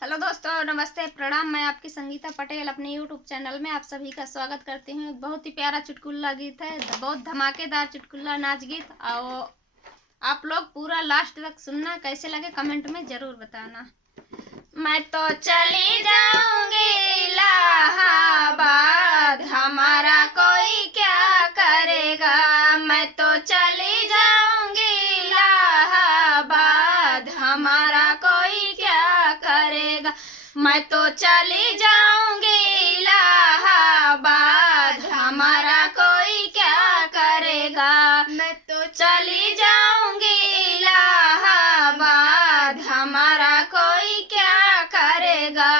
Hello दोस्तों, नमस्ते, प्रणाम। मैं आपकी संगीता पटेल अपने यूट्यूब चैनल में आप सभी का स्वागत करती हूँ। बहुत ही प्यारा चुटकुला गीत है, बहुत धमाकेदार चुटकुला नाच गीत। और आप लोग पूरा लास्ट तक सुनना, कैसे लगे कमेंट में जरूर बताना। मैं तो चली जाऊंगी इलाहाबाद, हमारा कोई क्या करेगा। मैं तो चली जाऊंगी इलाहाबाद, हमारा कोई क्या करेगा। मैं तो चली जाऊंगी इलाहाबाद, हमारा कोई क्या करेगा। मैं तो चली जाऊंगी इलाहाबाद, हमारा कोई क्या करेगा।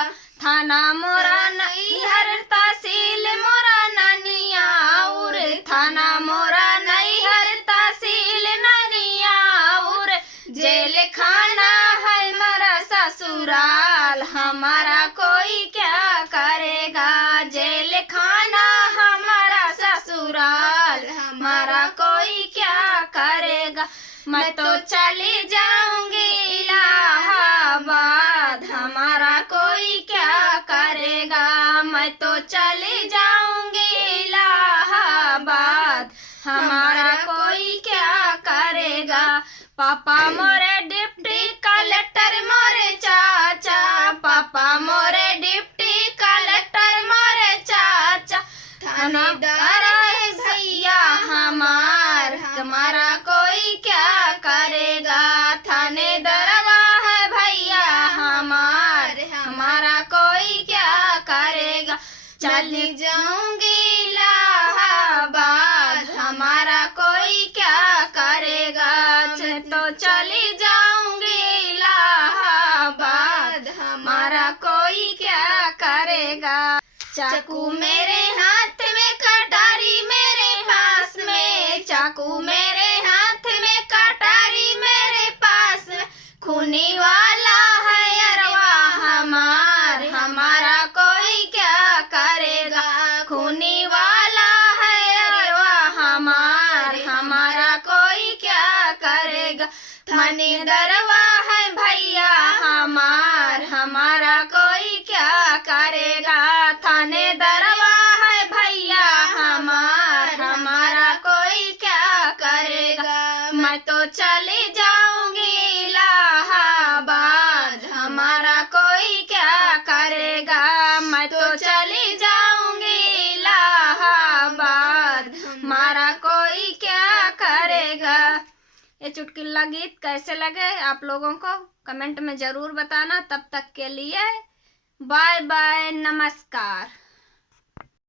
थाना मोरा नैहर, तहसील मोरा ननियाउर, थाना मोरा नैहर, तहसील ननियाउर, जेल खाना है मेरा ससुराल, हमारा कोई क्या करेगा। जेल खाना हमारा ससुराल, हमारा कोई क्या करेगा। मैं तो चली जाऊंगी इलाहाबाद, हमारा कोई क्या करेगा। मैं तो चली जाऊंगी इलाहाबाद, हमारा कोई क्या करेगा। पापा मोरे डिप्टी कलेक्टर मोरे चाचा, पापा मोरे डिप्टी कलेक्टर मोरे चाचा, थानेदार है भैया हमारा कोई क्या करेगा। थानेदारवा है भैया हमारा कोई क्या करेगा। चली जाऊंगी इलाहाबाद, हमारा कोई क्या करेगा। तो चली जाऊंगी इलाहाबाद, हमारा कोई क्या करेगा। चाकू मेरे हाथ में, कटारी मेरे पास में, चाकू मेरे हाथ में, कटारी मेरे पास में, खूनी वाला है अरवा हमारा कोई क्या करेगा। खूनी वाला है अरवा हमारा कोई क्या करेगा। थानेदारवा है भैया हमारा कोई क्या करेगा। थानेदारवा है भैया हमारा कोई क्या करेगा। मैं तो चली जाऊंगी इलाहाबाद, हमारा कोई क्या करेगा। मैं तो चली जाऊंगी इलाहाबाद, हमारा कोई क्या करेगा। ये चुटकुला गीत कैसे लगे आप लोगों को कमेंट में जरूर बताना। तब तक के लिए बाय बाय, नमस्कार।